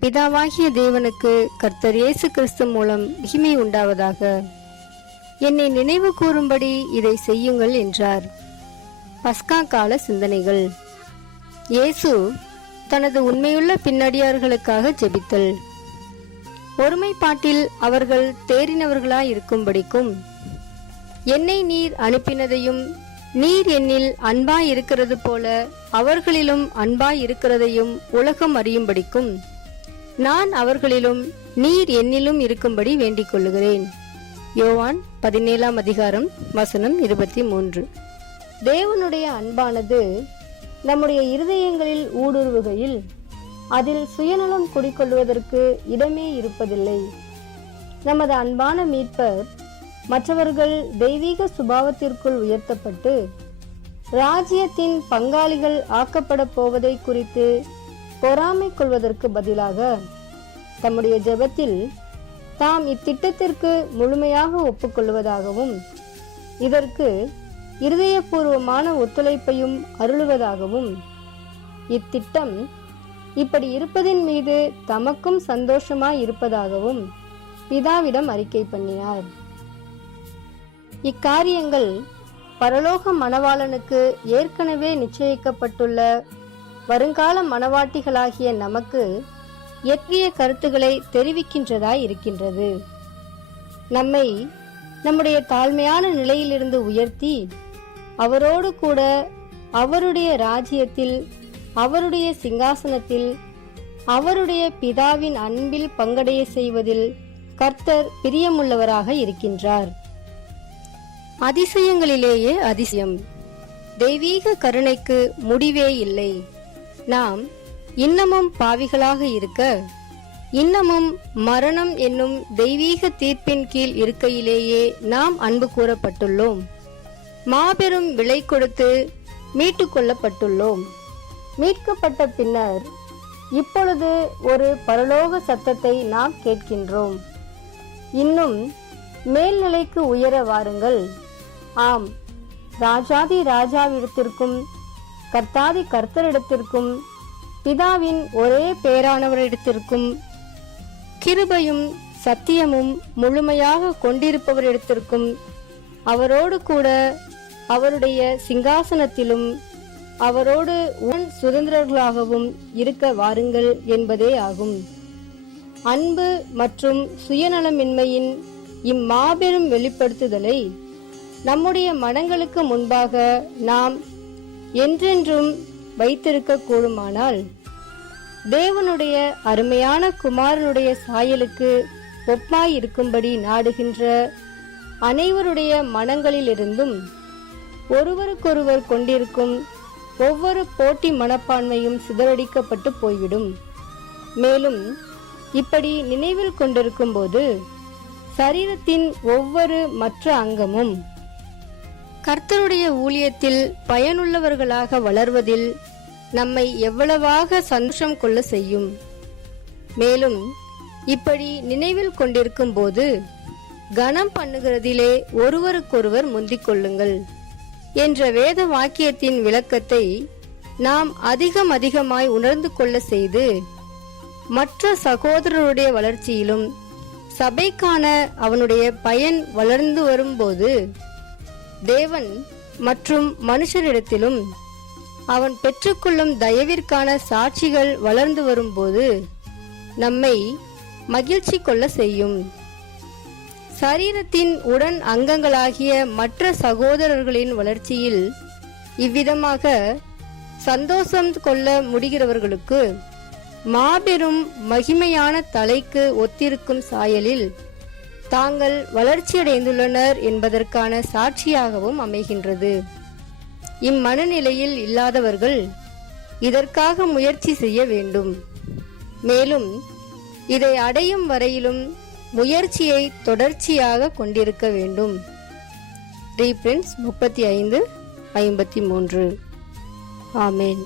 பிதாவாகிய தேவனுக்கு கர்த்தர் இயேசு கிறிஸ்து மூலம் மகிமை உண்டாவதாக. என்னை நினைவு கூறும்படி இதை செய்யுங்கள் என்றார். பஸ்கா கால சிந்தனைகள். இயேசு தனது உண்மையுள்ள பின்னடியார்களுக்காக ஜெபித்தல். ஒருமைப்பாட்டில் அவர்கள் தேறினவர்களாய் இருக்கும்படிக்கும் என்னை நீர் அனுப்பினதையும் நீர் என்னில் அன்பாய் இருக்கிறது போல அவர்களிலும் அன்பாய் இருக்கிறதையும் உலகம் அறியும்படிக்கும் நான் அவர்களிலும் நீர் என்னிலும் இருக்கும்படி வேண்டிக் கொள்ளுகிறேன். யோவான் பதினேழாம் அதிகாரம் வசனம் இருபத்தி மூன்று தேவனுடைய அன்பானது நம்முடைய இருதயங்களில் ஊடுருவுகையில் அதில் சுயநலம் குடிக்கொள்வதற்கு இடமே இருப்பதில்லை. நமது அன்பான மீட்பர் மற்றவர்கள் தெய்வீக சுபாவத்திற்குள் உயர்த்தப்பட்டு ராஜ்யத்தின் பங்காளிகள் ஆக்கப்பட போவதை குறித்து பொறாமை கொள்வதற்கு பதிலாக தம்முடைய ஜெபத்தில் தாம் இத்திட்டத்திற்கு முழுமையாக ஒப்புக்கொள்வதாகவும் இதற்கு இருதயபூர்வமான ஒத்துழைப்பையும் அருளுவதாகவும் இத்திட்டம் இப்படி இருப்பதின் மீது தமக்கும் சந்தோஷமாய் இருப்பதாகவும் பிதாவிடம் அறிக்கை பண்ணினார். இக்காரியங்கள் பரலோக மணவாளனுக்கு ஏற்கனவே நிச்சயிக்கப்பட்டுள்ள வருங்கால மனவாட்டிகளாகிய நமக்கு எத்திய கருத்துக்களை தெரிவிக்கின்றதாய் இருக்கின்றது. நம்மை நம்முடைய தாழ்மையான நிலையிலிருந்து உயர்த்தி அவரோடு கூட அவருடைய ராஜ்யத்தில் அவருடைய சிங்காசனத்தில் அவருடைய பிதாவின் அன்பில் பங்கடைய செய்வதில் கர்த்தர் பிரியமுள்ளவராக இருக்கின்றார். அதிசயங்களிலேயே அதிசயம். தெய்வீக கருணைக்கு முடிவே இல்லை. நாம் இன்னமும் பாவிகளாக இருக்க இன்னமும் மரணம் என்னும் தெய்வீக தீர்ப்பின் கீழ் இருக்கையிலேயே நாம் அன்பு கூறப்பட்டுள்ளோம். மாபெரும் விலை கொடுத்து மீட்டுக் கொள்ளப்பட்டுள்ளோம். மீட்கப்பட்ட பின்னர் இப்பொழுது ஒரு பரலோக சத்தத்தை நாம் கேட்கின்றோம். இன்னும் மேல்நிலைக்கு உயர வாருங்கள். ஆம் ராஜாதி ராஜாவிடத்திற்கும் கர்த்தாதி கர்த்தரிடத்திற்கும் பிதாவின் ஒரே பேரானவரிடத்திற்கும் கிருபையும் சத்தியமும் முழுமையாக கொண்டிருப்பவரிடத்திற்கும் அவரோடு கூட அவருடைய சிங்காசனத்திலும் அவரோடு உன் சுதந்திரர்களாகவும் இருக்க வாருங்கள் என்பதே ஆகும். அன்பு மற்றும் சுயநலமின்மையின் இம்மாபெரும் வெளிப்படுத்துதலை நம்முடைய மனங்களுக்கு முன்பாக நாம் என்றென்றும் வைத்திருக்க கூடுமானால் தேவனுடைய அருமையான குமாரனுடைய சாயலுக்கு ஒப்பாய் இருக்கும்படி நாடுகின்ற அனைவருடைய மனங்களிலிருந்தும் ஒருவருக்கொருவர் கொண்டிருக்கும் ஒவ்வொரு போட்டி மனப்பான்மையும் சிதறடிக்கப்பட்டு போய்விடும். மேலும் இப்படி நினைவில் கொண்டிருக்கும் போது சரீரத்தின் ஒவ்வொரு மற்ற அங்கமும் கர்த்தருடைய ஊழியத்தில் பயனுள்ளவர்களாக வளர்வதில் நம்மை எவ்வளவாக சந்தோஷம் கொள்ள செய்யும். மேலும் இப்படி நினைவில் கொண்டிருக்கும் போது கனம் பண்ணுகிறதிலே ஒருவருக்கொருவர் முந்திக் கொள்ளுங்கள் என்ற வேத வாக்கியத்தின் விளக்கத்தை நாம் அதிகம் அதிகமாய் உணர்ந்து கொள்ள செய்து மற்ற சகோதரருடைய வளர்ச்சியிலும் சபைக்கான அவனுடைய பயன் வளர்ந்து வரும்போது தேவன் மற்றும் மனுஷரிடத்திலும் அவன் பெற்றுக்கொள்ளும் தயவிற்கான சாட்சிகள் வளர்ந்து வரும்போது நம்மை மகிழ்ச்சி கொள்ள செய்யும். சரீரத்தின் உடன் அங்கங்களாகிய மற்ற சகோதரர்களின் வளர்ச்சியில் இவ்விதமாக சந்தோஷம் கொள்ள முடிகிறவர்களுக்கு மாபெரும் மகிமையான தலைக்கு ஒத்திருக்கும் சாயலில் தாங்கள் வளர்ச்சியடைந்துள்ளனர் என்பதற்கான சாட்சியாகவும் அமைகின்றது. இம்மனநிலையில் இல்லாதவர்கள் இதற்காக முயற்சி செய்ய வேண்டும். மேலும் இதை அடையும் வரையிலும் முயற்சியை தொடர்ச்சியாக கொண்டிருக்க வேண்டும். ரீப்ரின்ஸ் முப்பத்தி ஐந்து ஐம்பத்தி மூன்று. ஆமேன்.